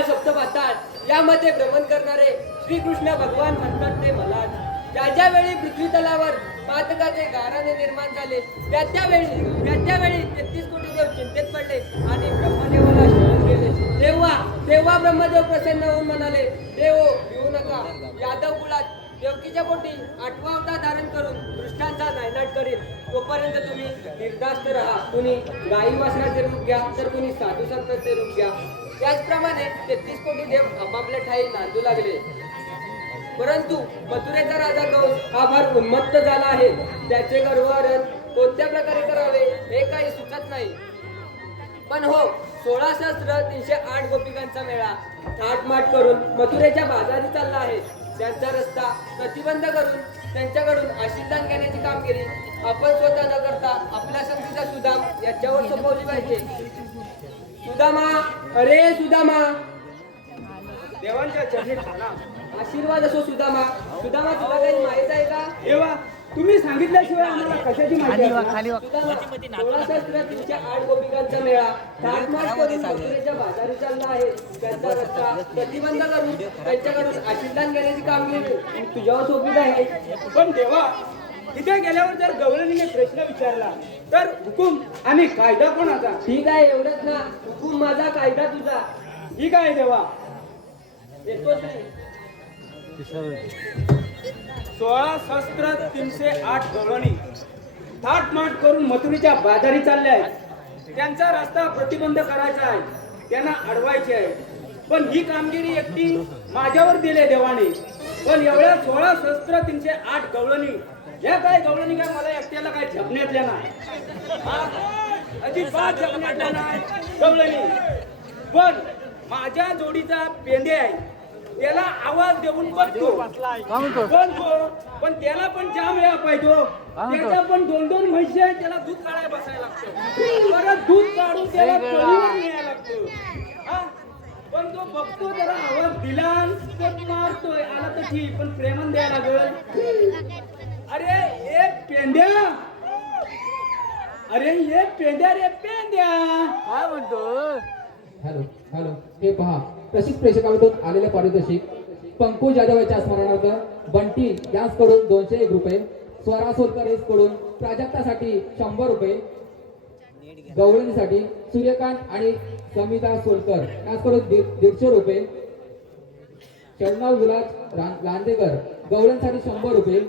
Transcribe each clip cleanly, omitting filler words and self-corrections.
पाताळ सप्त पाताळ यामध्ये भ्रमण करणारे श्रीकृष्ण भगवान म्हणतात ते मला ज्या ज्या वेळी पृथ्वी तलावर पातकाचे गाराने निर्माण झाले त्या त्यावेळी 33 कोटी देव चिंतेत पडले आणि ब्रह्मदेवाला शरण गेले. तेव्हा ब्रह्मदेव प्रसन्न होऊन म्हणाले, देव भिवू नका. यादव कुळात देवकीच्या पोटी 8वा अवतार धारण करून दृष्टांचा नायनाट करील. तोपर्यंत तुम्ही निर्धास्त राहा. कुणी गाई वासराचे रूप घ्या तर कुणी साधू संतांचे रूप घ्या. त्याचप्रमाणे 33 कोटी देव आपापल्या ठाई नांदू लागले. परंतु मथुरेचा राजा कंस हा फार उन्मत्त झाला आहे. त्याचे गर्वहरण कोणत्या प्रकारे करावे हे काही सुचत नाही. पण हो, 16,308 गोपिकांचा मेळा थाटमाट करून मथुरेच्या बाजारी चालला आहे. त्यांचा रस्ता प्रतिबंध करून त्यांच्याकडून आशीर्वाद घेण्याची कामगिरी आपण स्वतः न करता आपल्या संगीचा सुदाम याच्यावर सोपवली पाहिजे. सुदामा, अरे सुदामा, देवांच्या चरणी प्रणाम. आशीर्वाद असो सुदामा. सुदामा, तुला काही माहित आहे का? देवा, तुम्ही सांगितल्याशिवाय आम्हाला कशाची माहिती आहे? सुदामा, 16,308 गोपिकांचा मेळा थाटमाट करून मथुरेच्या बाजारी चालला आहे. त्यांचा रस्ता प्रतिबंध करून त्यांच्याकडून आशीर्वाद घेण्याची कामगिरी तुझ्यावर सोपीत आहे. पण देवा, तिथे गेल्यावर जर गवळणीने प्रश्न विचारला तर हुकूम आणि कायदा कोणाचा? ठीक आहे, एवढंच ना. हुकूम माझा, कायदा तुझा. ठीक आहे देवा. येतोच नाही. 16,308 गवळणी थाटमाट करून मथुरेच्या बाजारी चालल्या आहेत. त्यांचा रस्ता प्रतिबंध करायचा आहे, त्यांना अडवायचे आहे. पण ही कामगिरी एकटी माझ्यावर दिली देवाने. पण एवढ्या 16,308 गवळणी, या काय गवळणी काय मला एकट्याला काय झपण्यातल्या नाही. अजिबात झपण्यातल्या नाही गवळणी. पण माझ्या जोडीचा पेंडे आहे, त्याला आवाज देऊन बघतो. पण त्याला पण जाम वेळा पाहिजे. त्याच्या पण 2-2 म्हशी आहेत, त्याला दूध काढायला बसायला लागतं. परत दूध काढून त्याला तळीवर न्यायला लागतं. पण तो बघतो, त्याला आवाज दिला तर मारतोय. आला तर ठीक, पण प्रेमान द्यायला लागल. अरे एक पेंड्या, अरे एक पेंड्या रे पेंड्या, काय म्हणतो? हॅलो हॅलो, हे पहा, प्रसिद्ध प्रेक्षकांकडून आलेले पारितोषिक पंकज जाधव यांच्या स्मरणार्थ बंटी यांकडून 201 रुपये, स्वरा सोलकर कडून प्राजक्तासाठी 100 रुपये, गवळणीसाठी सूर्यकांत आणि समिता सोलकर यांकडून 150 रुपये, चरणव विलास लांदेकर गवळणीसाठी 100 रुपये,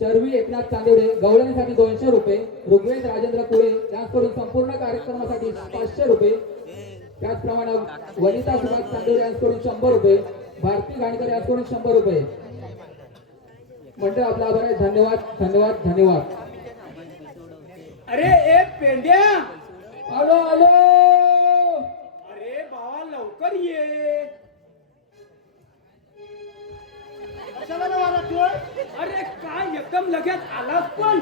चरवी एकनाथ चांदेवडे गवळणीसाठी 200 रुपये, ऋग्वेद राजेंद्र कुळे यांकडून संपूर्ण कार्यक्रमासाठी 500 रुपये, त्याचप्रमाणे वनिता सुभाष चांदेवडे यांकडून 100 रुपये, भारती गाणकर यांकडून 100 रुपये. मंडळ आपला आभार आहे. धन्यवाद धन्यवाद धन्यवाद. अरे एक पेंड्या, आलो आलो. अरे बाबा लवकर ये. अरे काय एकदम लगेच आलास पण.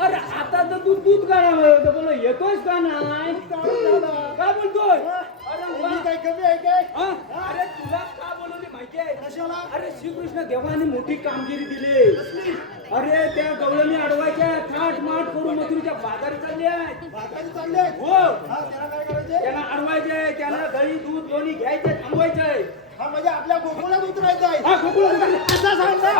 अरे आता तर तू दूध काढावं होतं, बोल येतोयस का नाही? काय बोलतोय? अरे तुला का बोलवली माहिती आहे? अरे श्रीकृष्ण देवाने मोठी कामगिरी दिली. अरे त्या गवळणी अडवायच्या, थाट माट करून मथुरेच्या बाजारी चालले आहेत. हो, त्यांना अडवायचे, त्यांना दही दूध दोन्ही घ्यायचे, थांबवायचे. म्हणजे आपल्या गोकुळात उतरायचं आहे. हा, गोकुळात उतरायचं. असं सांगता?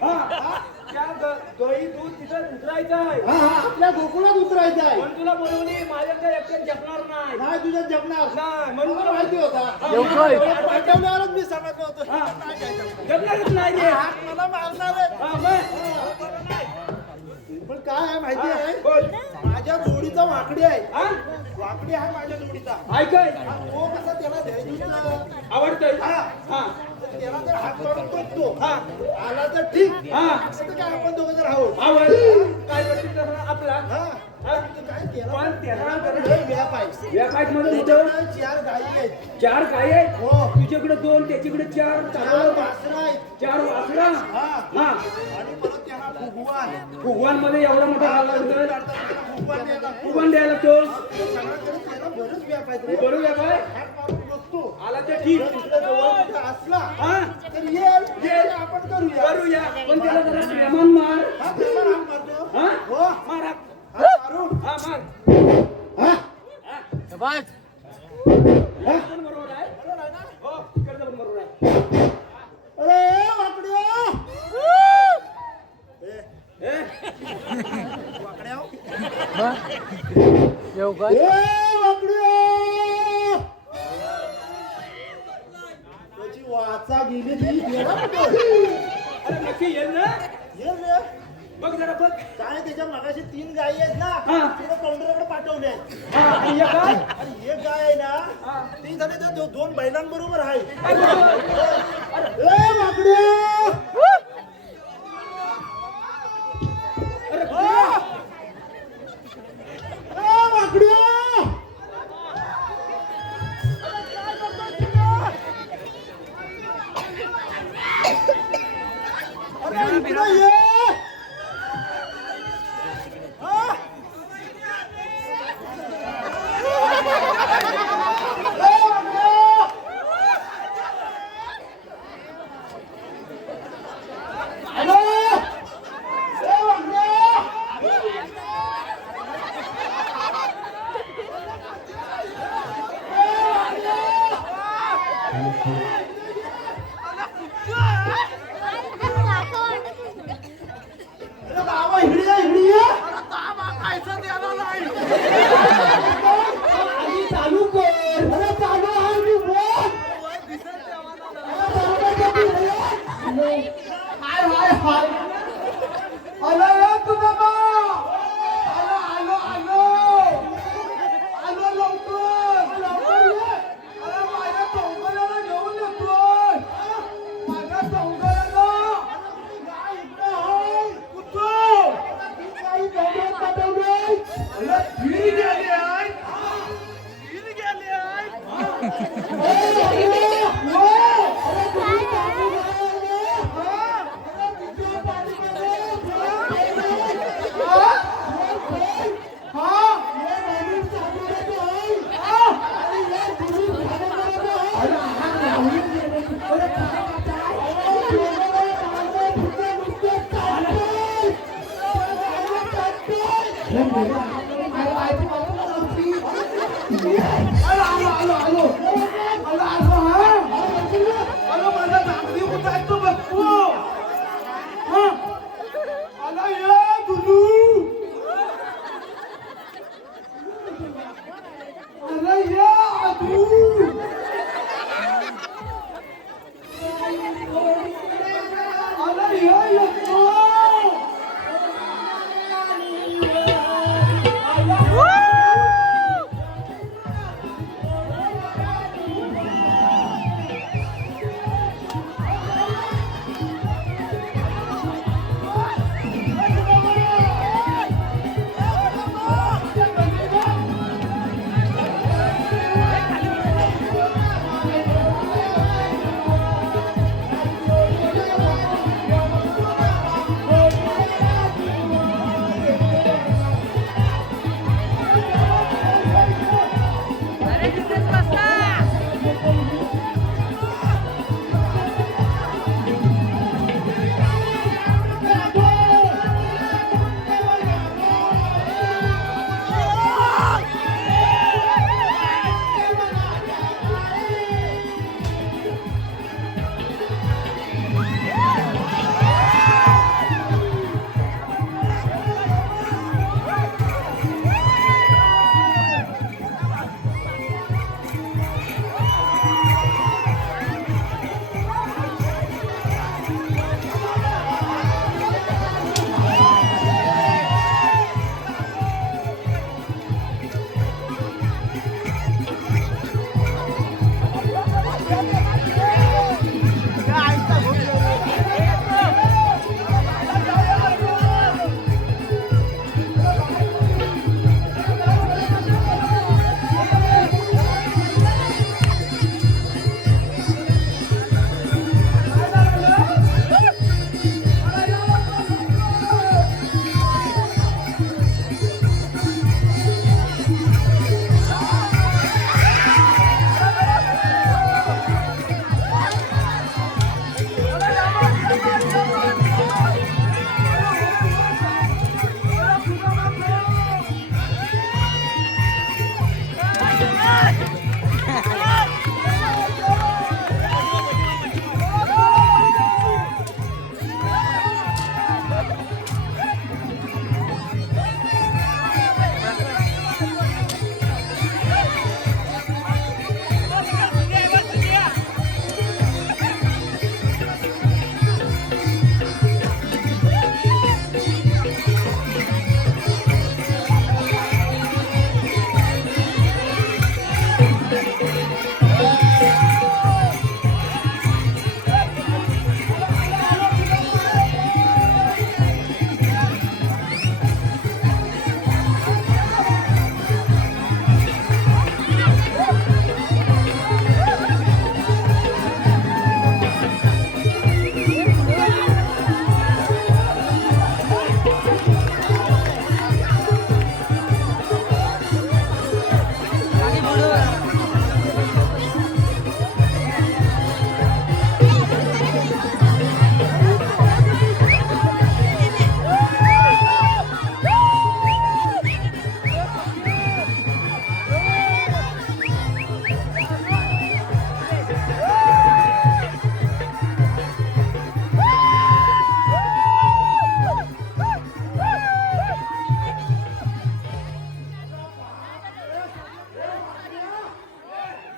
हा, त्या दही दूध तिथं उतरायचं आहे. आपल्या गोकुळात उतरायचं आहे. पण तुला बोलवली, माझ्या एकट्यात जपणार नाही. नाही तुझ्या जपणार नाही, म्हणून मला माहिती होता. पाठवल्यावरच मी समजलं होतं. नाही काय जपणार. जपणारच नाही ते. हात मला मारणार आहे. हा, मग. पण काय आहे माहिती आहे? बोल. माझ्या जोडीचा वाकडी आहे. हा? वाकडी आहे माझ्या जोडीचा. ऐकाय तो कसा त्याला द्यायचं. आवडतंय. हा. हा, त्याला जर हात काढून बघतो, हा, आला तर ठीक. हा. असं तर काय आपण दोघं जर आहोत. आवड काय करतील तसं आपला. हा. हा? काय त्याला पण त्याला लय व्याप आहे. या पाईट मध्ये होतं त्याच्याकडे 4 गायी आहेत. 4 गाय आहेत. हो. तुझ्याकडे 2, त्याच्याकडे 4, 4 वासरं आहेत. 4 वासरा. हा. हा, आणि परत त्यांना फुगवान. फुगवांमध्ये एवढा मोठा हाल लागतोय. फुगवान द्यायला. फुगवान द्यायला लागतो. सगळ्याकडे त्याला बरंच व्याप आहेत रे. बरोबर आहे बाय. हात मारून बघतो. आला ते ठीक. जर तुझ्या जवळ कुठं असला हा, तर ये आपण करूया. करूया. पण त्याला जरा प्रेमान मार. हा, त्याला हात मारतो. हा, हो. मारा. हात मारून मारू हा मग हा? शाबास. हा? पण बरोबर आहे बरोबर आहे ना? हो इकडचं पण बरोबर आहे अरे वाकड्या ए, वाकड्या मग येऊ काय ए वाकड्या त्याची वाचा गेली ती गेला कुठं? अरे नक्की येईल ना ये रे बघ जरा बघ काय त्याच्या मागाशी 3 गायी आहेत ना हा. तिने कौंडराकडे पाठवले हा आणि हे काय आणि एक गाय आहे ना ती झाली तर 2 बैलांबरोबर आहे काय बोलतो? ए वाकड्या अरे ए वाकड्या अरे इकडे ये हा? ए वाकड्या हॅलो ए वाकड्या अरे बाबा इकडे ये इकडे ये आधी चालू कर अरे चालू आहे मी बोल हाय हाय हाय आलो ये तू बाबा आलो आलो आलो आलो लवकर लवकर ये अरे माझ्या टोंगराला घेऊन येतोय माझ्या टोंगराला काय इकडे आहे कुठं काही गंमत पाठवली अरे फिर गेली आहे फिर गेली आहे अरे तुम्ही पाणी मारायला अरे तुझ्या पाणी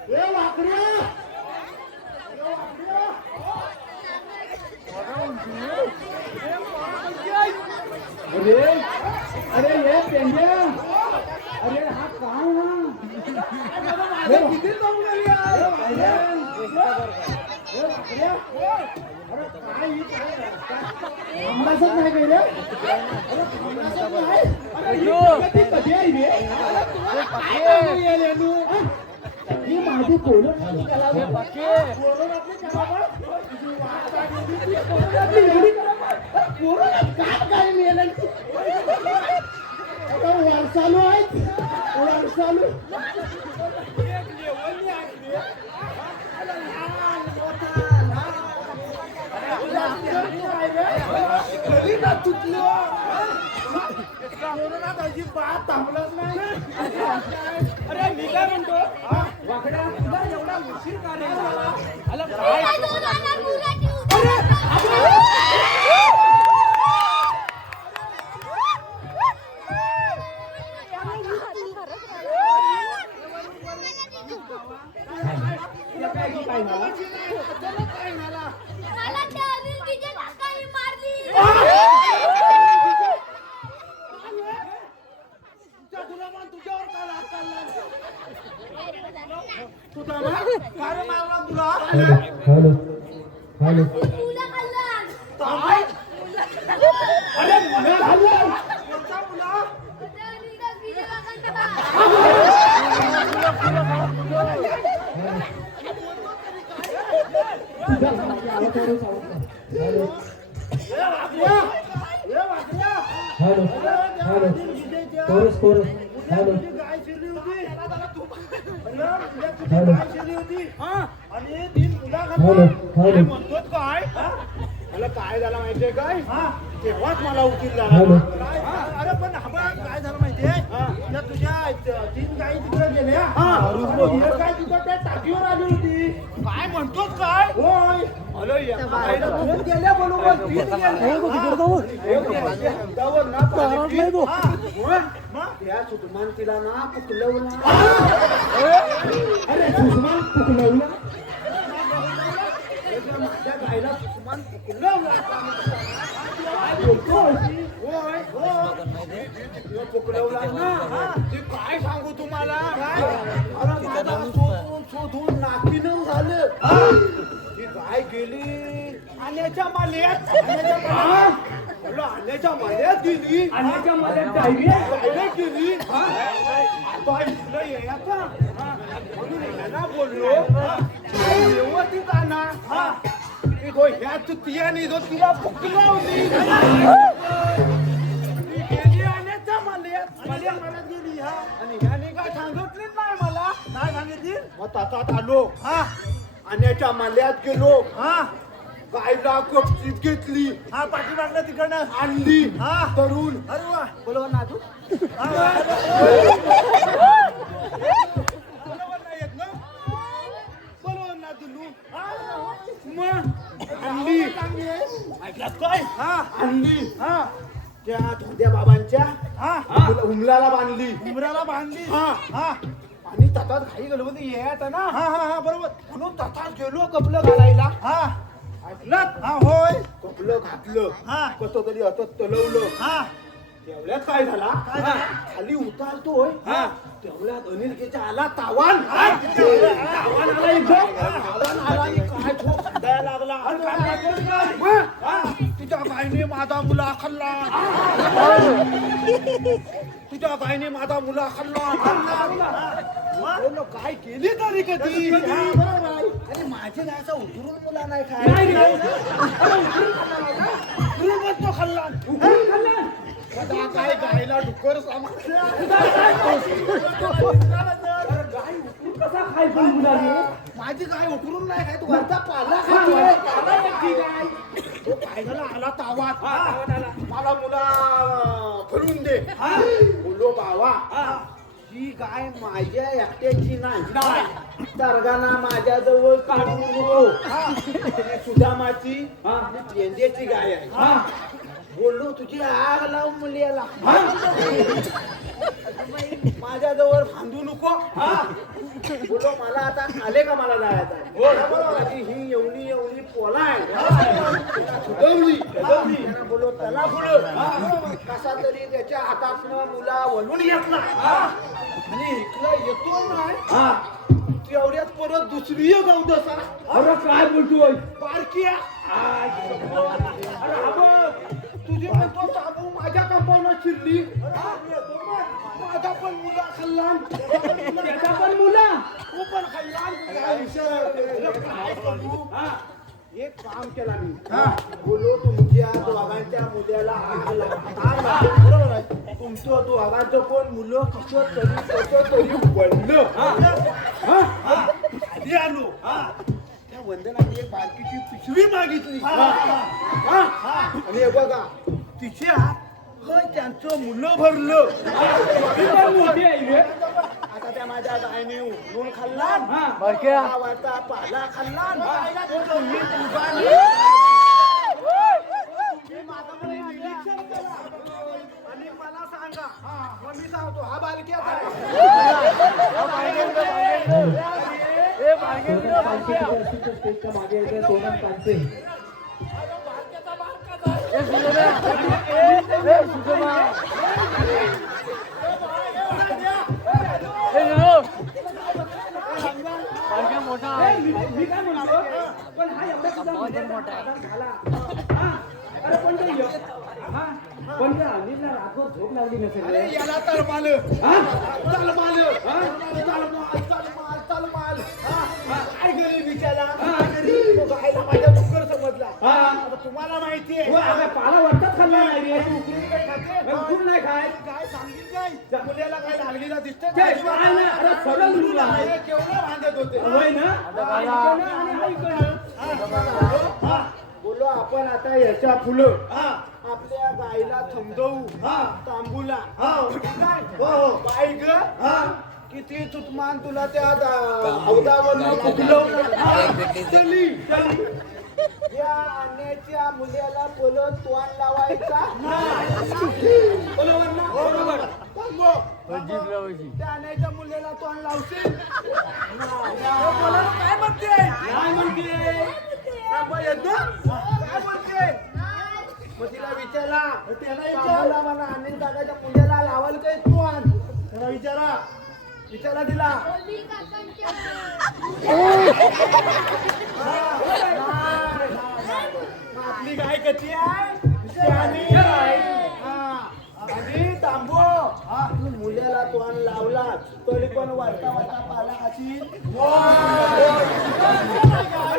ए वाकड्या अरे अरे ये पेंड्या अरे हा काय ना अरे किती जाऊन गेली यार? अरे काय ही काय आंबासच नाही काही रे अरे आंबासच नाही अरे ही कधी आहे रे काय काम येले तू ही माझी कोलर कला कोलरातली कला कोलरातली एवढी कला कोलरात काय मिळेल आता वारसालू आहे वारसालू अजिबात थांबलंच नाही अरे मी काय म्हणतो वाकड्या तुला एवढा उशीर का रे झाला? आला काय मला त्या अनिलजीच्या काकाने मारली. तुझ्यावर काय हात चालला? तुझा ना? का रे मारला तुला? हॅलो हॅलो मुलं खाल्लं. काय? अरे मुलं खाल्लं? कोणता मुला? त्या अनिलजीच्या काकांचा. Hello hello chorus chorus hello गाय शिरली होती हॅलो गाय शिरली होती आणि ती मुला हॅलो हॅलो म्हणतोच काय मला काय झालं माहितीये काय तेव्हाच मला उचल हॅलो. झाला अरे पण काय झालं माहितीये त्या तुझ्या 3 गायी तिकडे गेल्या एक गाय तिथं त्या टाकीवर आली होती काय म्हणतोच काय होय अरे या गायीला 2 गेल्या बरोबर 3 गेल्या अंगावर ना पाणी होय मग त्या सुटमान तिला ना पुकलवला अरे सुटमान पुकलवला माझ्या गायला सुषमान पुकलवला होय हो पुकलवला ना ते काय सांगू तुम्हाला अरे मला शोधून नाकीनं झालं ती गाय गेली आण्याच्या माल्यात आण्याच्या माल्यात गेली आण्याच्या माल्यात डायरेक्ट गेली आता इथलं यायचा म्हणून यांना बोललो व्यवस्थित आणा ह्या चुतियाने जो तिला पुकलवली ती गेली आण्याच्या माल्यात माल्यात गेली आणि ह्याने काय सांगितलीच नाही मला काय सांगितली मग तातात आलो आण्याच्या माल्यात गेलो गायला कपचित घेतली पाठीमागला तिकडनं आणली तरुण अरे वा बोलवा ना तू बरोबर नाही येत ना बरोबर ना तुलू मग आणली ऐकलात काय आणली त्या धोंड्या बाबांच्या उमराला बांधली आणि ततात घाई गेलो होती येत ना बरोबर म्हणून ततात गेलो कपलं घालायला ऐकलात होय कपलं घातलं कसं तरी असं तलवलं तेवढ्यात काय झाला खाली उतारतोय तेवढ्यात अनिलकेच्या आला तावान तावान आला एकदम तावान आला आणि काय ठोक द्यायला लागला तुझ्या गायने माझा मुला खाल्ला तुझ्या गायने माझा मुला खाल्ला बोलो काय केली तरी कधी आणि माझ्या गायचा उतरून मुला नाही खायला उतरून तो खाल्ला काय गायला डुक्कर कसा खाय पण मुलाने माझी गाय उकरून नाही काय तू वरचा पाला खातोय तो काय झाला आला तावात मला मुला भरून दे बोलो बावा ही गाय माझ्या एकट्याची नाही तरगाना माझ्या जवळ काढून सुदामाची पेंद्याची गाय आहे बोललो तुझी आग लाव मुलीला माझ्याजवळ फांदू नको बोलो मला आता आले का मला जायचं ही एवढी एवढी पोला आहे बोलो त्याला पुढं कसा तरी त्याच्या हातातनं मुला वळून घेतला आणि इकडं येतो नाही तेवढ्यात परत दुसरी गावदसा अरे काय बोलतोय बारकिया अरे हा तुझी म्हणतो ताबू माझ्या कंपाऊंडात शिरली माझा पण मुला खाल्ला त्याचा पण मुला तू पण खाल्ला एक काम केला मी बोलो तुमच्या दोघांच्या मुद्द्याला बरोबर आहे तुमचं दोघांचं पण मुलं कसं तरी बनलं आधी आलो त्या वंदनाने एक बारकीची पिशवी मागितली आणि हे बघा तिच्या त्यांचं मुलं भरलं मोठी आहे रे. आता त्या माझ्या गायने उघडून खाल्ला बरक्या गावाचा पाला खाल्ला तुम्ही माझं निरीक्षण करा आणि मला सांगा मग मी सांगतो हा बालक्याचा स्टेजच्या मागे येते सोनम कांचे. मोठा ए, मी काय म्हणतो पण हा एवढा सुद्धा मोठा झाला अरे पण ते पण त्या अनिलला रातभर झोप लागली नसेल अरे रे. याला तळमाल तळमाल तळमाल काय घरी विचारा गायला माझ्या डुक्कर समजला आता तुम्हाला माहिती आहे हो, अरे पाला वाटत खाल्ला नाही रे तू उकळी काय खाते? उकळून नाही खाय काय सांगेल काय त्या मुलाला काय लागलेला दिसतं ते काय नाही, अरे सगळं लुटलं आहे. केवढं भांडत होते होय ना इकडनं आणि हा इकडनं. बोलो आपण आता याच्या फुलं आपल्या गायला थंबवू तांबूला बाई ग किती तुतमान तुला त्या अवधावरनं फुगलं चली या अन्याच्या मुलाला बोलत तोंड लावायचा बरोबर त्या अन्याच्या मुलाला तोंड लावशील काय म्हणते काय म्हणते काय म्हणते मग तिला विचारा त्याला मला अनिल दादाच्या मुलाला लावाल काय तोंड त्याला विचारा तिला बोलली काकांच्या आपली गाय कशी आहे शहाणी आहे. आणि तांबो तू मुलाला तोंड लावला तरी पण वाटता वाटता पाला अशी अरे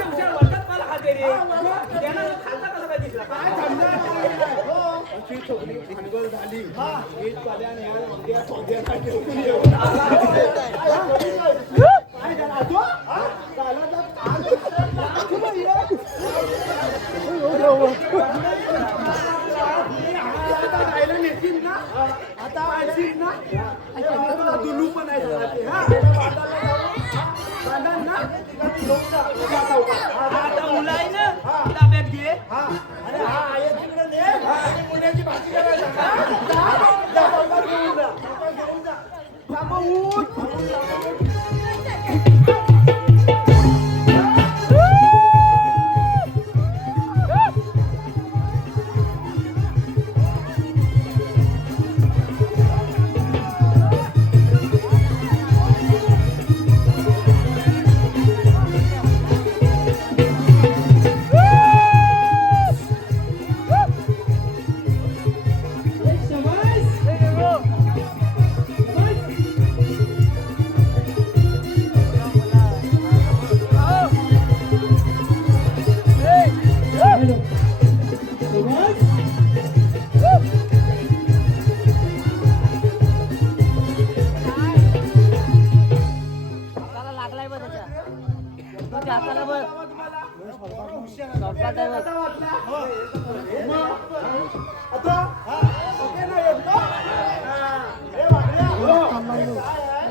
हुशार वाटत मला खाते रे त्यानं खाता कसं काय दिसला काय समजा अशी सगळी भानगड झाली हीच पाल्याने या मंग्या सोद्याला घेऊन येऊन आला. काय झाला तो गालाचा कान दाखव बाई. आता गायला नेतील ना आता आणशील ना आता दुलू पण आहे झाला ते बांधण ना तिला ती घेऊन जा. आता मुलं आहे ना ताब्यात घे अरे हा आहे तिकडे ने आणि मुलाची भाजी करायला जा घेऊन जा थांबा उठ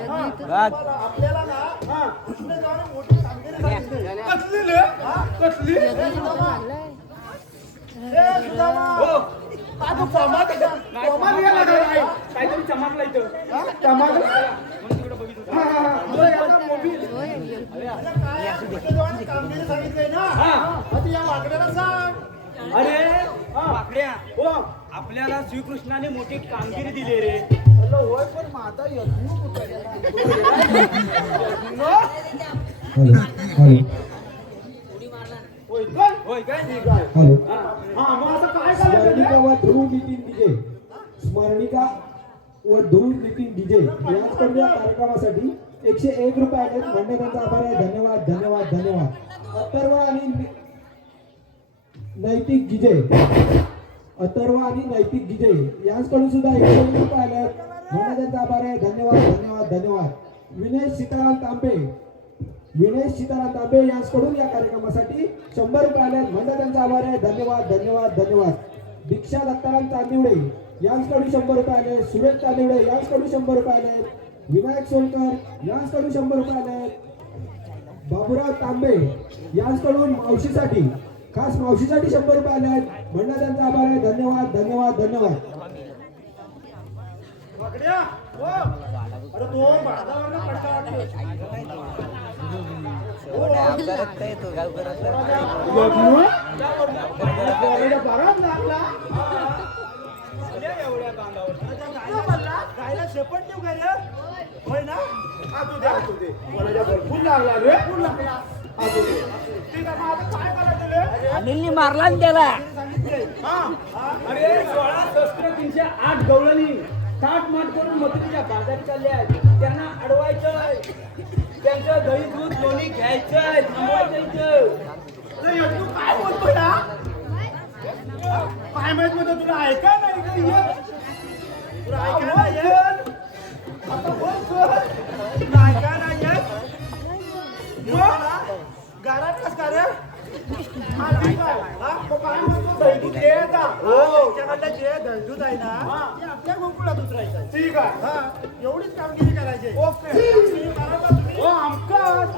आपल्याला ना कृष्ण गावाने मोठी कामगिरी सांगितली. कसली रे? कसली? हे सुदामा. टमाटर म्हणून तिकडे बघितलं हा, हा, हा. होय, आता मोबिल. कामगिरी सांगितलंय ना हा. आता या वाकड्याला सांग. अरे वाकड्या हो आपल्याला श्रीकृष्णाने मोठी कामगिरी दिली रे हॅलो, होय पण माझा यज्ञ कुठे गेला? होय काय? होय काय ठीक आहे. हा. हा, मग आता काय करायचं? स्मरणिका व ध्रुव नितीन डीजे स्मरणिका व ध्रुव नितीन डीजे यांच्याकडून या कार्यक्रमासाठी 101 रुपये आहेत. म्हणणे त्यांचा आभार आहे. धन्यवाद धन्यवाद धन्यवाद. अथर्व आणि नैतिक गिजे अथर्व आणि नैतिक गिजे यांच्याकडून सुद्धा 101 रुपये आले आहेत. म्हणणे त्यांचा आभार आहे. धन्यवाद धन्यवाद धन्यवाद. विनेश सीताराम तांबे यांच्याकडून या कार्यक्रमासाठी 100 रुपये आले आहेत. म्हणणे त्यांचा आभार आहे. धन्यवाद धन्यवाद धन्यवाद. दीक्षा दत्ताराम चांदिवडे यांच्याकडून 100 रुपये आले आहेत. सुरेश चांदिवडे यांच्याकडून 100 रुपये आले आहेत. विनायक सोलकर यांच्याकडून 100 रुपये आले आहेत. बाबूराव तांबे यांच्याकडून मावशीसाठी खास मावशीसाठी 100 रुपये आले आहेत. म्हणणं त्यांचा आभार आहे. धन्यवाद धन्यवाद धन्यवाद. वाकड्या, हो. अरे तो बाजारावरनं पडला वाटतं. बराच लागला. एवढ्या बांधावर काय म्हणला? गायला शेपट देऊ काय रे? होय ना? असू दे, असू दे. कोणाच्या भरपूर लागला रे? भरपूर लागला. असू दे. ठीक आहे, मग आता काय करायचं रे? अनिलनी मारला ना त्याला सांगितलंय. हा, हा. अरे 16 शस्त्र 308 गवळणी ताट माट करून मथुरेच्या बाजारात चालले आहेत. त्यांना अडवायचंय, त्यांचं दही दूध लोणी घ्यायचंय, थांबवायचं इथं. अरे यज्ञू काय बोलतोय ना? काय माहित होतं तुला ऐका नाही का येत? तुला ऐका नाही येत? आता बोल कर. तुला ऐका नाही येत? मग? घरात कस का रे? हा, ठीक आहे. हा, तो काय म्हणतो? दहीदूध दे आता. तुमच्याकडलं जे दहीदूध आहे ना, ते आपल्या गोकुळात उतरायचं. ठीक आहे. हा, एवढीच कामगिरी करायची. ओके. हो, आमकाच.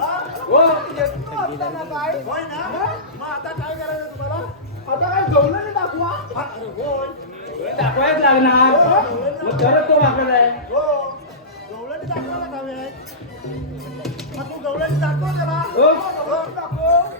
हो, येतो आता ना काय? होय ना? मग आता काय करायचं तुम्हाला? आता काय गवळणी दाखवा? हा, अरे होय. दाखवायच लागणार मग तरच तो वाकडा आहे. हो, गवळणी दाखवायला हवे. मग तू गवळणी दाखव त्याला. हो. हो, दाखव.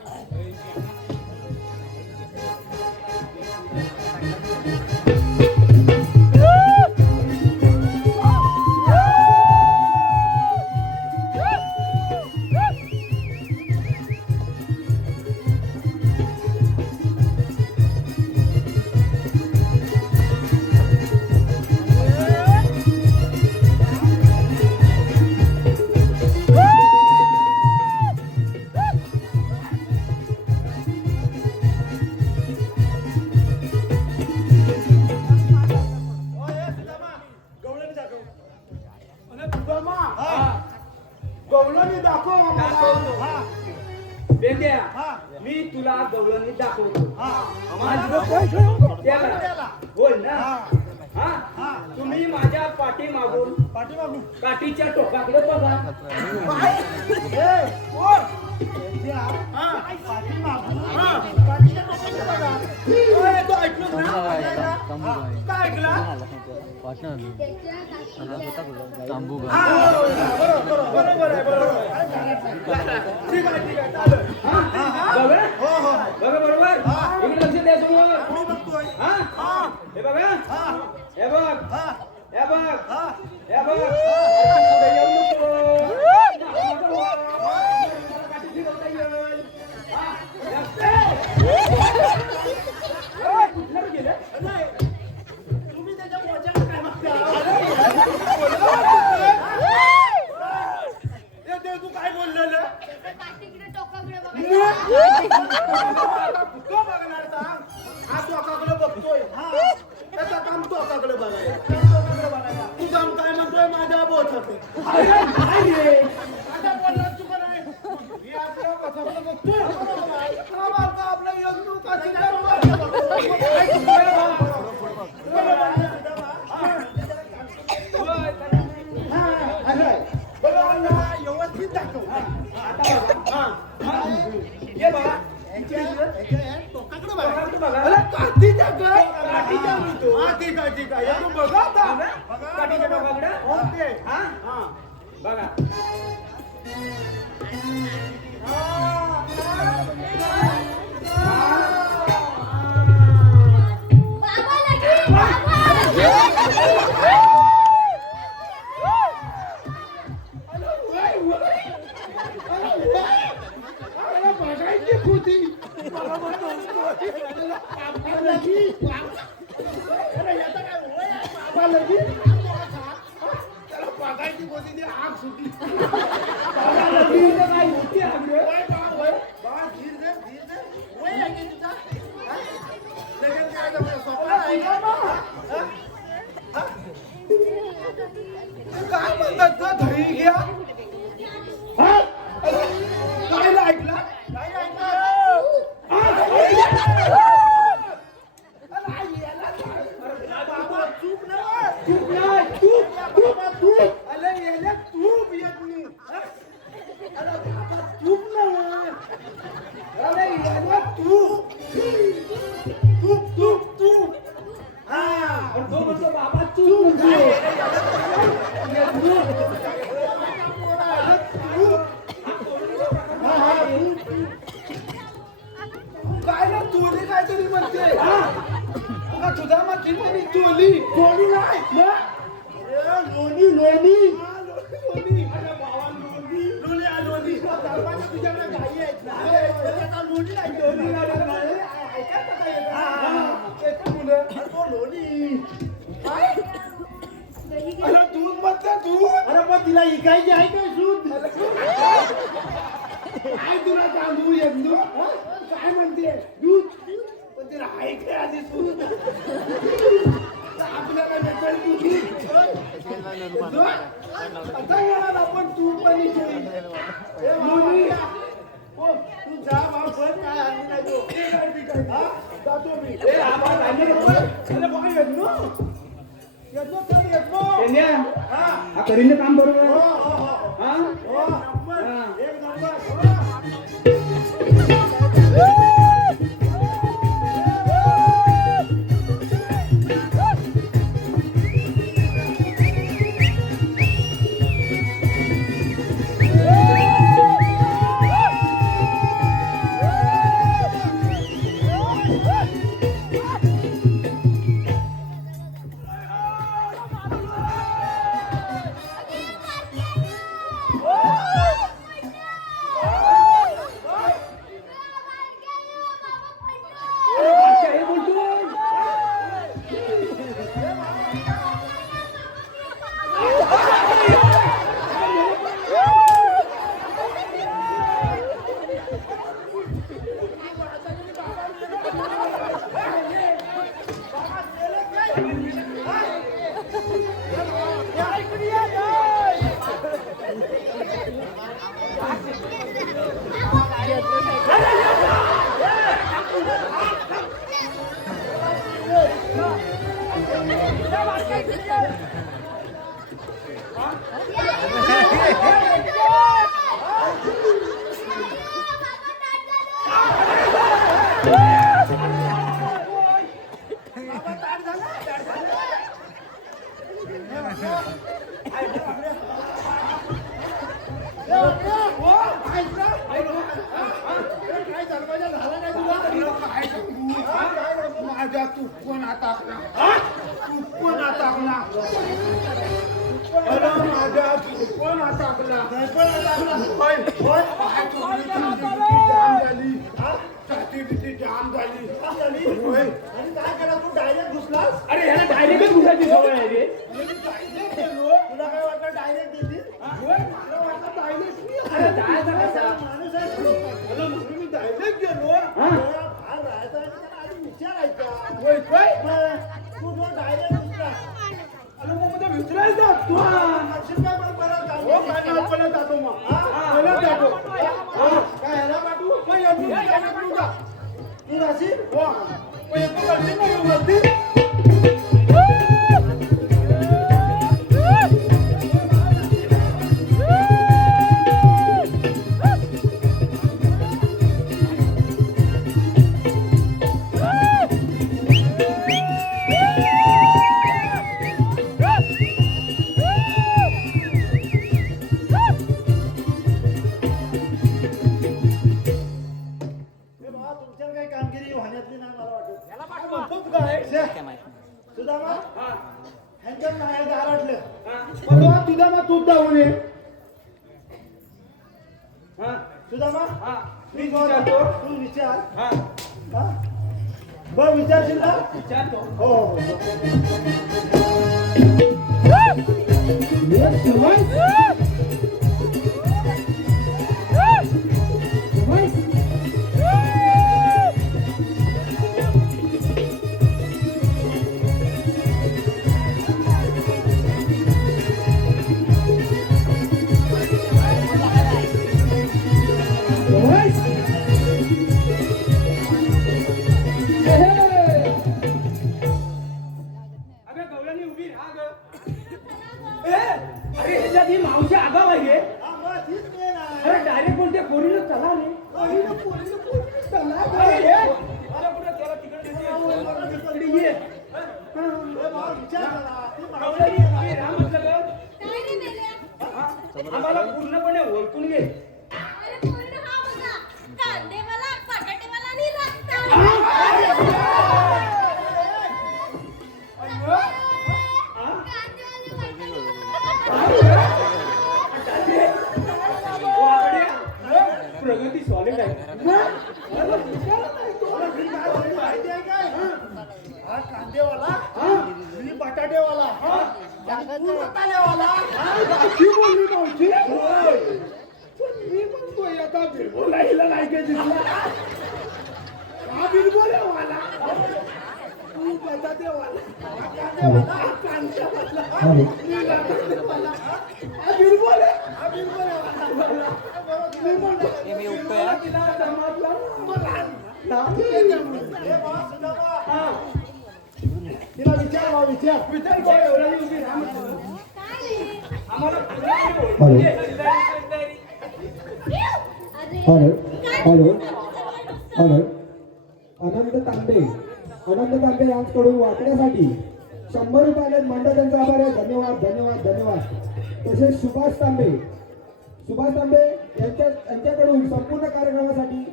गवळणी दाखव दाखवतो. हा, बेंद्या हा. मी तुला गवळणी दाखवतो. हा. त्याला होय ना? हा. हा तुम्ही माझ्या पाठी मागून पाठीमागून. काठीच्या टोकाकडे बघा. काय? ए, कोण? त्या, काय पाठीमागून? हा, पाठीच्या टोकाकडे बघा. ओय, तू ऐकलंस ना? हा. काय ऐकला? हा, बरोबर आहे, बरोबर आहे. ठीक आहे, ठीक आहे, चालेल. बघा हो, हो. बघा बरोबर इकडे लक्ष द्या समोर. मी बघतोय. हा हा. हे बघा हा. हे बघ हा. हे बघ हा. हे बघ पुढे येऊ नको. काठी फिरवता येईल. हा, कुठलं गेलं? नाही. तुम्ही त्याच्या मोज्याला काय बघता? ते तू काय बोललेलं? काठीकडे टोकाकडे बघायचं. आता कुठं बघणार सांग? हा टोकाकडे बघतोय. हा. त्याचं काम टोकाकडे बघायचं. तू काम काय म्हणतोय? माझ्या बोटाकडे. अरे नाही रे. आता बोलणार तू का नाही? मी आपल्या बोटाकडे बघतोय. बरोबर आहे. हा बाबा, आपलं यज्ञ काठी बरोबर व्यवस्थित दाखव. हे बघा टोका काकडं बघा. काकडं बघा. अरे काठीच्या काय? काठीच्या म्हणतो. हा, ठीक आहे, ठीक आहे. या तू बघा आता. बघा, काठीच्या बघा. टोकाकडं? ओके. हा? हा. बघा बाबा लगी बाबा अरे बघायची होती. मला म्हणतो, बाबा लगी. अरे याचा काय होय आहे? बाबा लगी. त्याला बघायची होती ती आग सुटली. बाबा लगी. काय होती आग्रह? होय बा, होय. बा, धीर धर, धीर धर. होय आहे की तुझा? हा? लगेच काय जमलं? स्वप्न आहे का बा? हा? हा? तू काय म्हणतात गं? दही घ्या. हा? काय नाही ऐकलं? नाही ऐकलं. बाबा चूप नाही. चूप नाही. चूप. बाबा चूप. अरे याला चूप येत नाही. हा? अरे बाबा चूप नाही. अरे याला चूप. चूप, चूप, चूप. हा. पण तो म्हणतो बाबा चूप म्हणतो. काय ना चोली काहीतरी म्हणते तुला तुझा मागची म्हणे चोली चोली नाही मग? लोणी लोणी लोणी अरे बाबा लोणी लोणी आ लोणी दरवाजा तुझ्याकडे गाई आहेत ना त्याचा लोणी नाही लोणी नाही ऐकायचं काय येतं मुलं अरे तो लोणी काय अरे दूध म्हणते दूध अरे पण तिला इकायची आहे काय दूध काय तुला सांगू यंदू काय म्हणते दूध पण तिला आहे काय आधी दूध आपल्याला भेटेल दूध आता येणार आपण तू पण तू जा बाबा काय आम्ही नाही तो. ठीक आहे, ठीक आहे. हा? जातो मी ए, आम्हाला आम्ही नको. अरे बघा यंदू यंदू कर यंदू पेंड्या, हा हा करीन काम बरोबर हो हो हो हा? हो नंबर हा. एक नंबर हो. अच्छा, हे बोलतो. माझ्या तुपण टाकला तुपण टाकला अरे माझ्या तुपण टाकला होय होय जाम झाली छाती बिती जाम झाली होय आणि काय करा तू डायरेक्ट घुसलास अरे ह्याला डायरेक्टच घुसायची सवय आहे रे. डायरेक्ट गेलो तुला काय वाटलं डायरेक्ट गेली होय मला वाटलं डायरेक्ट अरे जायचा कसा? माणूस आहे मला म्हणून मी डायरेक्ट गेलो हा. फार राहायचा आणि त्याला आधी विचारायचा होय काय तू जो डायरेक्ट घुसला अरे मग मध्ये विचारायचा तू अक्षर काय बरं बरं हो काय नाही परत जातो मग परत जातो काय ह्याला पाठवू मग येतो तू जाशील हो मग येतो करशील ना व्यवस्थित घरातली नाही मला वाटत याला पाठवतो काय सुदामा हा ह्यांच्या नाही घरातलं हा परवा सुदामा तूप दावून ये हा सुदामा हा मी विचारतो तू विचार हा हा बरं विचारशील ना विचारतो हो हो Yes, right. Right. Right. Hey, hey. अगं गवळणी उभी राहा ग ए अरे ह्याच्यात ही मावशी आगाव आहे हा मग तीच मेन आहे अरे डायरेक्ट बोलते पोरीनं चला रे अरे ये. अरे कुठं त्याला तिकडे तिकडे ये विचार करा ती गवळणी उभी राहा म्हटलं ग काय रे मेल्या? हा? आम्हाला पूर्णपणे ओळखून घे अरे पूर्ण हा बघा. कांदेवाला, बटाटेवाला आणि रस्ता. कांदेवाला, बटाटेवाला. प्रगती सॉलिड आहे माहिती आहे काय हा कांदेवाला मी बटाटेवाला आणि तू रताळेवाला ती बोलली मावशी. मी म्हणतोय आता बिलबोलाईला नाही का दिसला हा बिलबोलेवाला तू बटाटेवाला कांदेवाला कांदेवाला हॅलो. मी रताळेवाला हा बिलबोले हा बिलबोलेवाला मी म्हणतो तिला जमातला मला तिला विचार भाऊ विचार विचार काय गवळणी उभी राहा म्हटलं काय रे? आम्हाला पूर्णपणे ओळखून घे अरे, हॅलो. काय हॅलो. बोलतो? हॅलो. आनंद तांबे यांच्याकडून वाकण्यासाठी 100 रुपयाने मंडळांचा आभार आहे. धन्यवाद धन्यवाद धन्यवाद. तसेच सुभाष तांबे यांच्याकडून संपूर्ण कार्यक्रमासाठी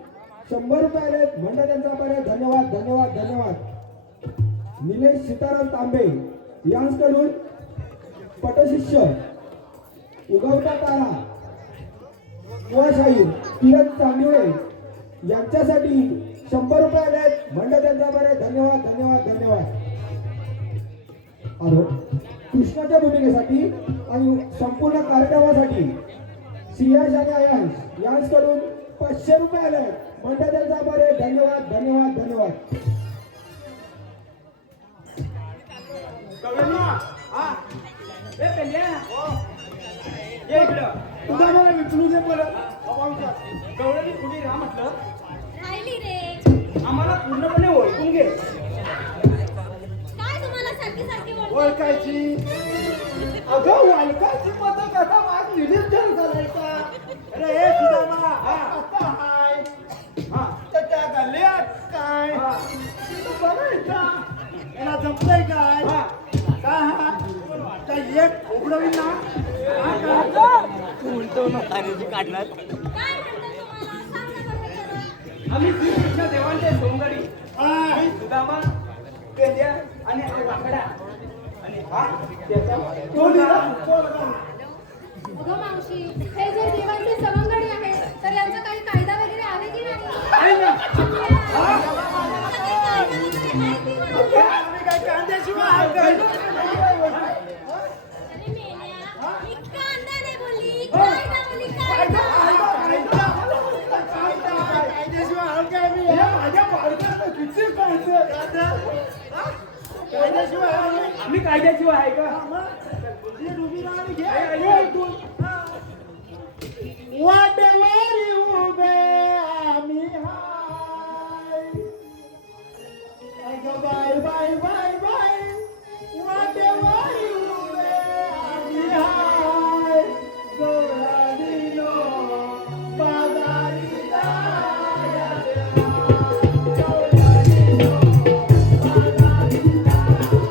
100 रुपयाने मंडळांचा आभार आहे. धन्यवाद धन्यवाद धन्यवाद. निलेश सीताराम तांबे यांच्याकडून पटशिष्य उगवता तारा व शाहीर किरण चांदिवळे यांच्यासाठी 100 रुपये आले. मंडळांचा आभार आहे. धन्यवाद धन्यवाद धन्यवाद. हॅलो. कृष्णाच्या भूमिकेसाठी आणि संपूर्ण कार्यक्रमासाठी सियाश आणि आयांश यांच्याकडून 500 रुपये आले. मंडळांचा आभार आहे. धन्यवाद धन्यवाद धन्यवाद. गवळणी हा ए पेंड्या ये इकडं तुझा मला विचारू दे परत गवळणी उभी राहा म्हटलं राहिली रे. आम्हाला पूर्णपणे ओळखून घे काय तुम्हाला सारखी बोलतो? ओळखायची अगं वालकाची पथकथा आज निरीक्षण करायचा अरे हे सुदामा आता हाय हा तर त्या गल्ल्यात काय हा तिथं बरं आहे का याला जमतंय काय हा काय हा त्या एक उघडवी ना काय म्हणतात तुम्हाला? सांग ना बरं जरा. आम्ही श्रीकृष्ण देवांचे सोंगडी हा सुदामा पेंड्या आणि वाकडा आणि हा त्याच्या तो लिहिला पोरगा. अगं मावशी, हे जर देवांचे सवंगडी आहे तर यांचा काही कायदा वगैरे आहे की नाही? आहे ना काही कायदा वगैरे आहे की नाही? आम्ही काय कांद्याशिवाय हात काय अरे मेल्या, मी कांदा नाही बोलली, कायदा बोलली, कायदा. कायद्याशिवाय हात काय मी माझ्या बाळगाला किती कायदा कायद्याशिवाय आम्ही कायद्याशिवाय आहे का वाटेवारी उभे आम्ही हाय अगं बाय बाय बाय बाय वाटेवारी उभे आम्ही हाय गोळाडीनो बाजारी जायचं. गोळाडीनो बाजारी जायचं.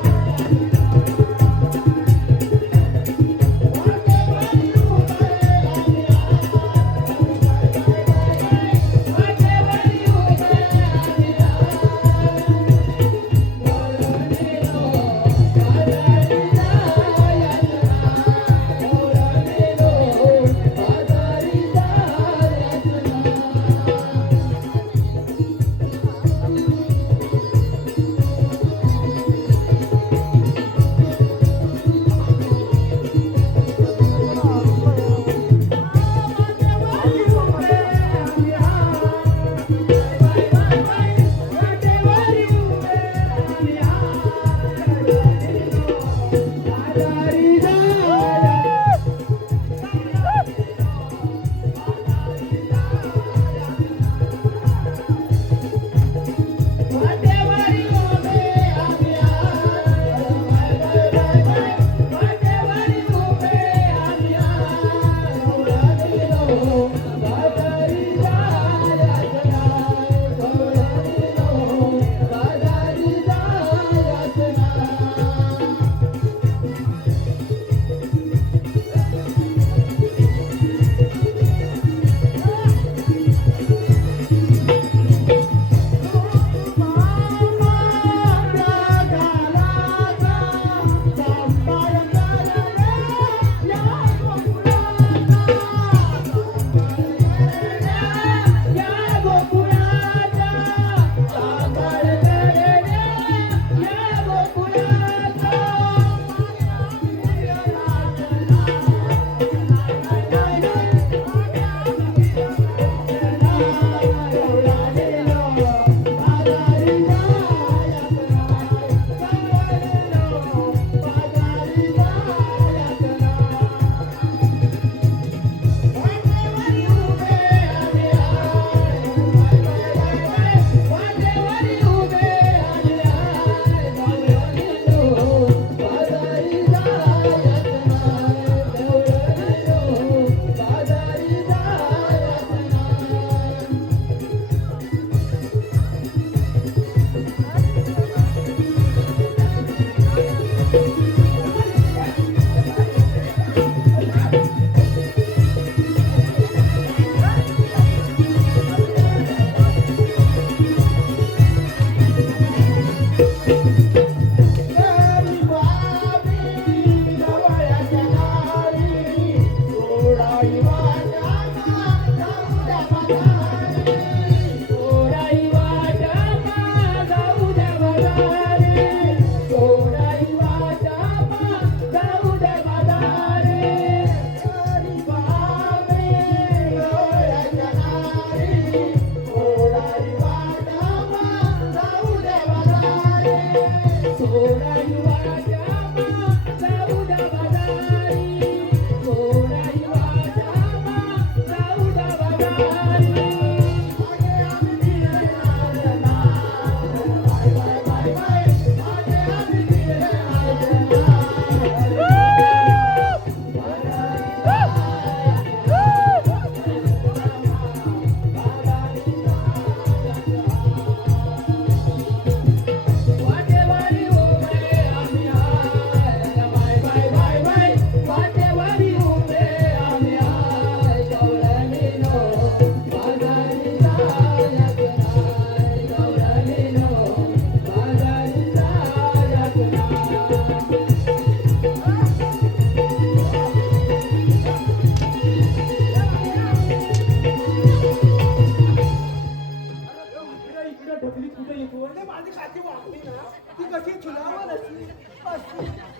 माझी खाती वापली ना ती कशी चुलावर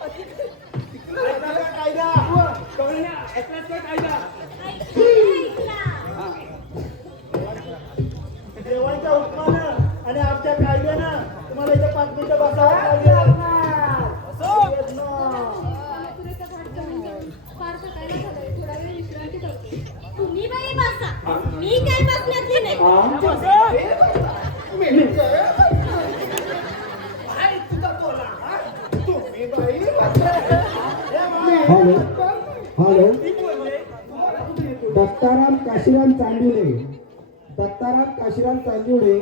अशी कायदा कवळण्या, याचाच काय कायदा? देवाच्या हुकमानं आणि आमच्या कायद्यानं तुम्हाला इथे 5 मिनिटं बसावं लागेल. पुरेसा घाट जमून घेऊन फार थकायला झालंय. थोडा वेळ विश्रांती करते. तुम्ही बाई बसा. मी काय बसण्यातली नाही. हाय तुझा तोला, हा? तुम्ही बाई हॅलो हॅलो दत्ताराम काशीराम चांदिवडे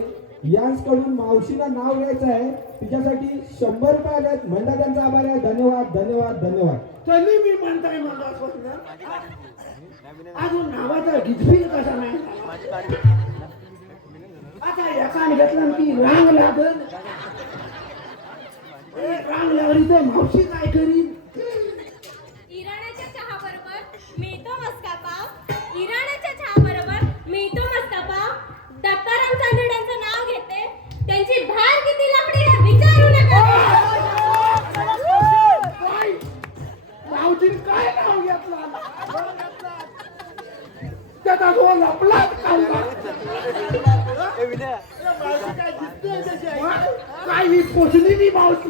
यांकडून मावशीला नाव घ्यायचं आहे. तिच्यासाठी 100 रुपये आलेत. म्हणता त्यांचा आभार आहे. धन्यवाद धन्यवाद धन्यवाद. तरी मी म्हणताय मला अजून नावाचा गिजबील कसा नाही आता एकाने घेतला की रांग लागल रांगल्यावर इथं मावशी काय करीन इराण्याच्या चहा बरोबर मिळतो मस्का पाव. इराण्याच्या चहा बरोबर मिळतो मस्का पाव. दत्ताराम चांदोड्यांचं नाव घेते. त्यांची धार किती लाकडी आहे विचारू नका. मावशीने काय नाव घेतला त्याचा जो लपलाच काय ही पोचली ती मावशी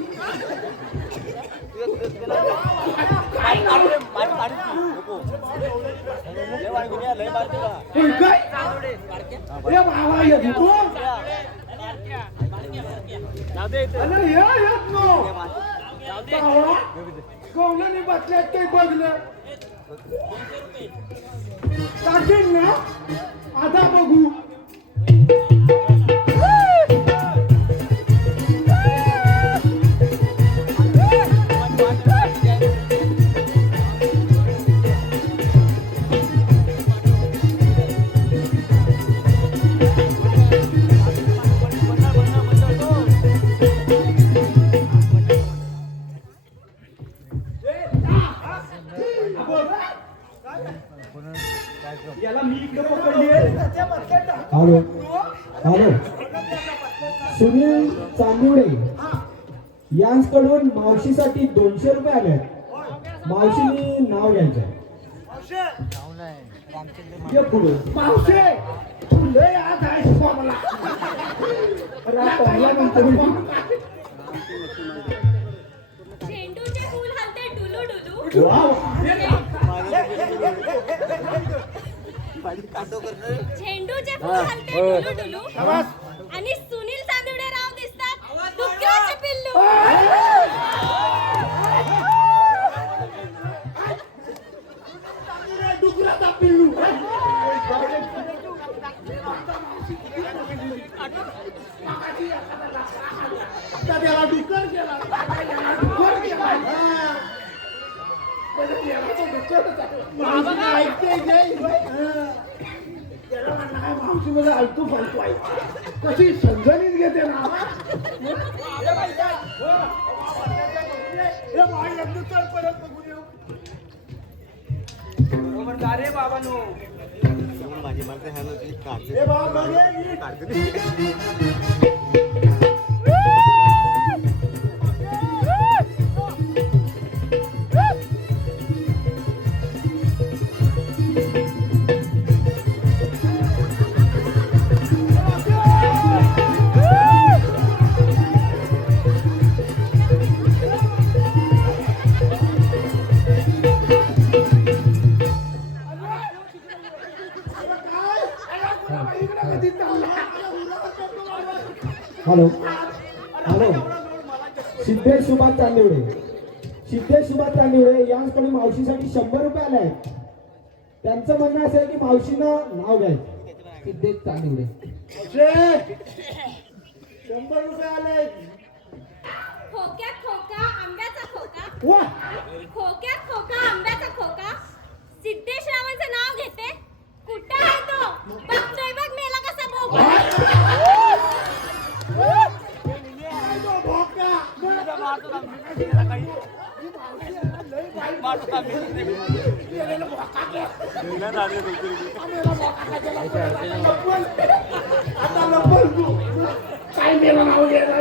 काय बाबा येत गवल्याने बसल्यात काही बघलं टाकेन ना आता बघू याला मी इकडे पकडली हॅलो हॅलो सुनील चांदिवडे यांकडून मावशीसाठी 200 रुपये आले. मावशीने नाव घ्यायचं आहे. ये पुढे. मावशे तू लय आज आहेस मला झेंडूचे फूल हलते डुलू डुलू. झेंडूचे फूल हलते डुलू डुलू. आणि सुनील चांदिवडे राव दिसतात डुकराचे पिल्लू. डुकराचा पिल्लू त्याला डुकर केला मावशी मध्ये ऐकतो फालतू ऐकतो कशी समजणीच घेते ना परत बघून येऊ बरोबर जा रे बाबांनो. हे बाबा बघे हॅलो हॅलो सिद्धेश सुभाष चांदिवडे यांकडून मावशीसाठी 100 रुपये आले आहेत. त्यांचं म्हणणं असं आहे की मावशीनं नाव घ्यायचं. सिद्धेश चांदिवडे 100 रुपये आले खोक्यात खोका आंब्याचा खोका. वा खोक्यात खोका आंब्याचा खोका. सिद्धेश रावांचं नाव घेते. कुठं आहे तो बघतोय बघ मेला कसा बोका. काय मेला नाव घ्यायला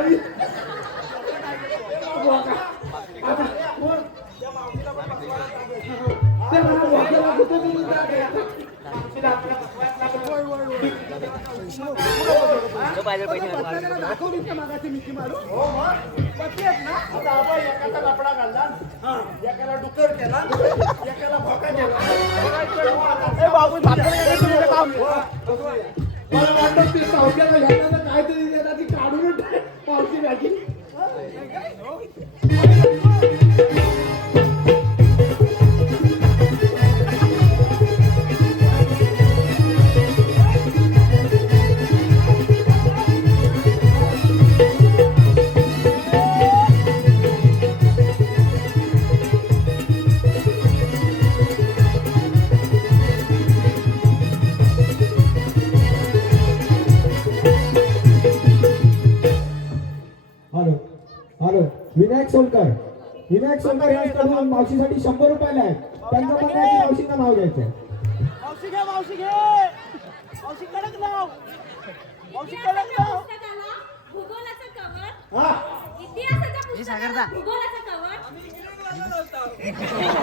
दाखवलीस का मागाची मिठी मारू हो मग पती आहेत ना आता आपण एकाचा लपडा घालला एकाला डुकर केला एकाला भोका केला मला वाटतं ते सावक्याला घालणार काहीतरी देणार ती काढून पावती घ्यायची हॅलो हॅलो विनायक सोलकर यांच्याकडून मावशीसाठी 100 रुपये आहेत त्यांच्या बघायची मावशीचं नाव घ्यायचं मावशी घे मावशी कडक नाव मावशी कडक नाव पुस्तकाला भूगोलाचं कवर, हा इतिहासाच्या पुस्तकाला भूगोलाचं कवर.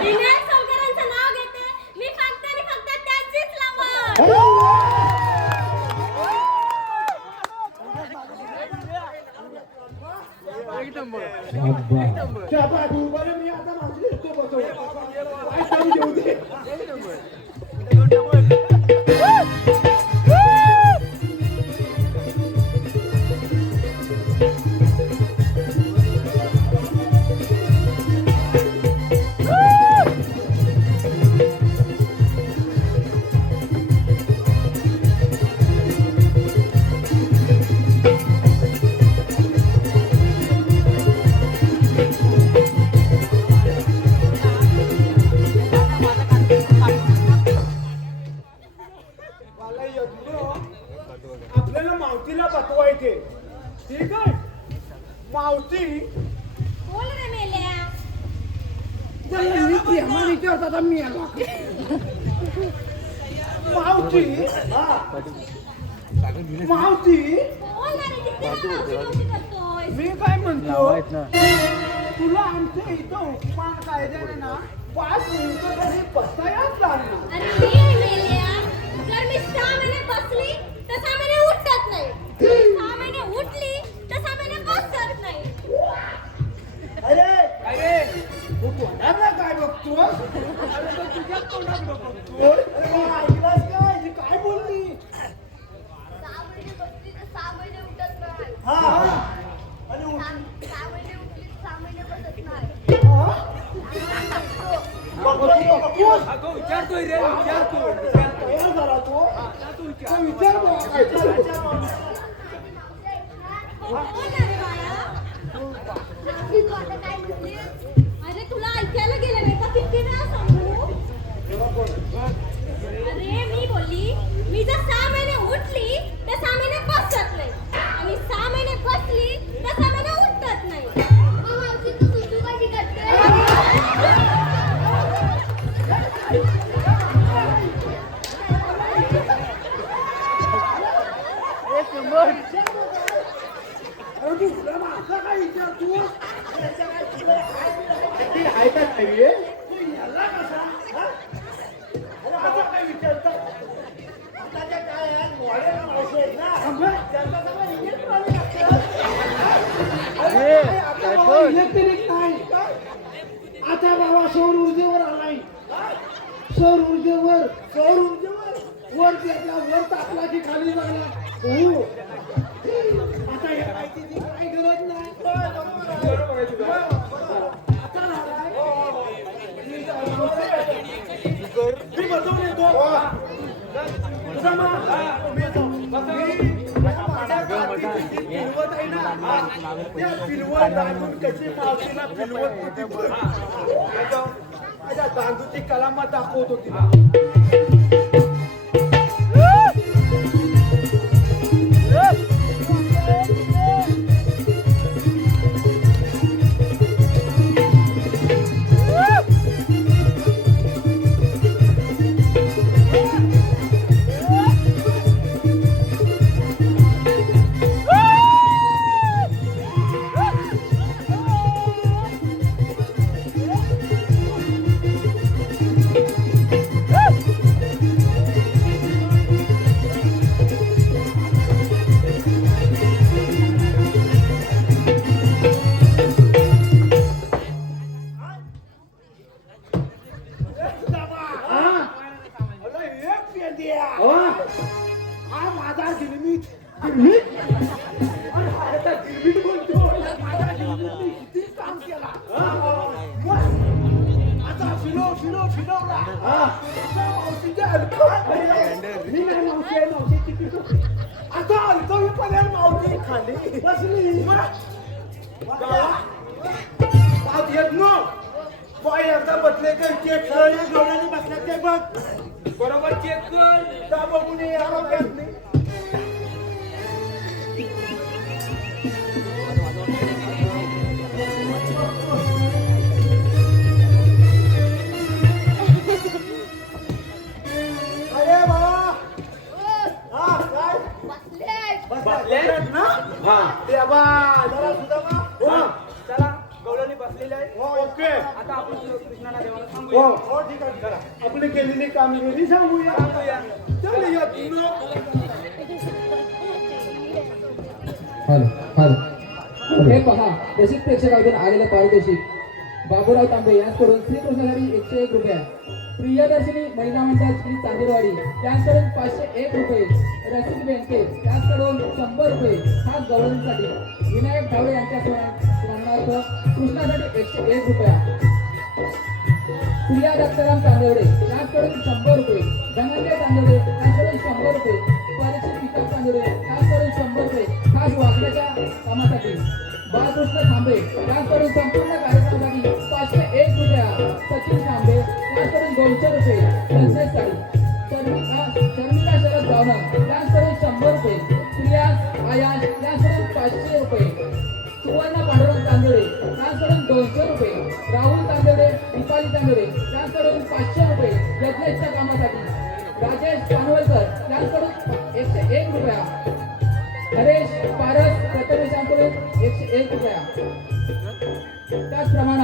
विनायक सोलकरांचं नाव घेते मी फक्त आणि फक्त त्यांचीच लावण. त्या बाजूला मी आता मावशी येतो बसवतो काय करू देऊ दे मला येतो आपल्याला मावतीला बसवायचे ठीक आहे मावती बोल रे मेल्या. मावती मावती बोल ना रे, किती मावशी करतोय. मी काय म्हणतो तुला आमच्या इथं उपमान कायद्याने ना 5 मिनिटं तरी बसायलाच लागणार अरे मेल्या, जर मी 6 महिने बसली तर 6 महिने उठत नाही. 6 महिने उठली तर 6 महिने बसत नाही. अरे अरे तू कोणाला काय बघतोस अरे तो तुझ्याच तोंडात बघतोय अरे मग ऐकलास काय ही काय बोलली 6 महिने बसली तर 6 महिने उठत नाही. हा आणि 6 महिने उठली तर 6 महिने बसत नाही. बघतोस अगं विचारतोय रे विचारतोय तयार झाला तो विचार बघ काय बोल ना रे बाळा. अरे तुला ऐकायला गेलं नाही का? किती वेळा सांगू? अरे मी बोलली मी जर 6 महिने उठली तर 6 महिने बसत नाही आणि 6 महिने बसली तर 6 महिने उठत नाही. मावशी तू सुसू कधी करते? अरे तू तुला माझा काय विचार तू ती आहे का नाहीये तू याला कसा हा? अरे माझा काय विचारतो आताच्या काळात मॉडेल मावशी आहेत ना त्यांचा सगळं इलेक्ट्रॉनिक इलेक्ट्रिक नाही आता बाबा सौर ऊर्जेवर आलाय सौर ऊर्जेवर वर त्याच्या वर तापला की खाली लागला हो आता हे माहितीची काही गरज नाही आता झालाय. मी बसवून येतो तुझा माझ्या गाठीची जी पिलवत आहे ना त्या पिलवत दांडून कशी मावशीला पिलवत होती बघ. माझ्या दांडूची कलामा दाखवत होती गिरवीत गिरवीत अरे आता गिरवीत बोलतो माझ्या गिरवीतनी किती काम केला मस्त. आता फिरवला आता मावशीच्या हलकं मी नाही मावशी किती आता हलकं पर्यंत मावशी खाली बसली बात येत नो बाय आता बसले काय चेक गवळ्याने बसल्या ते बघ बरोबर चेक कर. का बघून ये आरोग्यात नाही अरे बाबा हा काय बसले ना हा देवा जरा सुद्धा हा. चला गवळणी बसलेले आहे. हो ओके आता आपण कृष्णाला देवाला हो सांगूया. हो ठीक आहे करा आपली केलेली कामगिरी सांगूया चल या हॅलो हे पहा रसिक प्रेक्षकातून आलेलं पारितोषिक बाबूराव तांबे यांच्याकडून श्रीकृष्णासाठी 101 रुपये, प्रियदर्शनी महिला मंडळ श्री चांदेरवाडी यांच्याकडून 501 रुपये, रसिक बेंके यांच्याकडून 100 रुपये खास गवळणीसाठी, विनायक ढावळे यांच्या स्मरणार्थ कृष्णासाठी 101 रुपया, प्रिया दत्ताराम तांदेवडे यांच्याकडून 100 रुपये, धनंजय तांदेवडे यांच्याकडून 100 रुपये, परीक्षित विकास तांदेवडे यांच्याकडून 100 रुपये खास वाकड्याच्या कामासाठी, बाळकृष्ण थांबे यांच्याकडून संपूर्ण कार्यक्रमासाठी 501 रुपया, सचिन थांबे यांच्याकडून 200 रुपये, संजय साडी, शर्मिका शरद गावणं यांच्याकडून 100 रुपये, प्रिया आयाश यांच्याकडून 500 रुपये, सुवर्ण पांडुरंग तांदेवडे यांच्याकडून 200 रुपये, राहुल तांदेवडे, दीपाली तांदेवडे यांच्याकडून 500 रुपये यज्ञेशच्या कामासाठी, राजेश पानवलकर यांच्याकडून 101 रुपया, हरेश पारस प्रथमेश यांच्याकडून 101 रुपया. त्याचप्रमाणे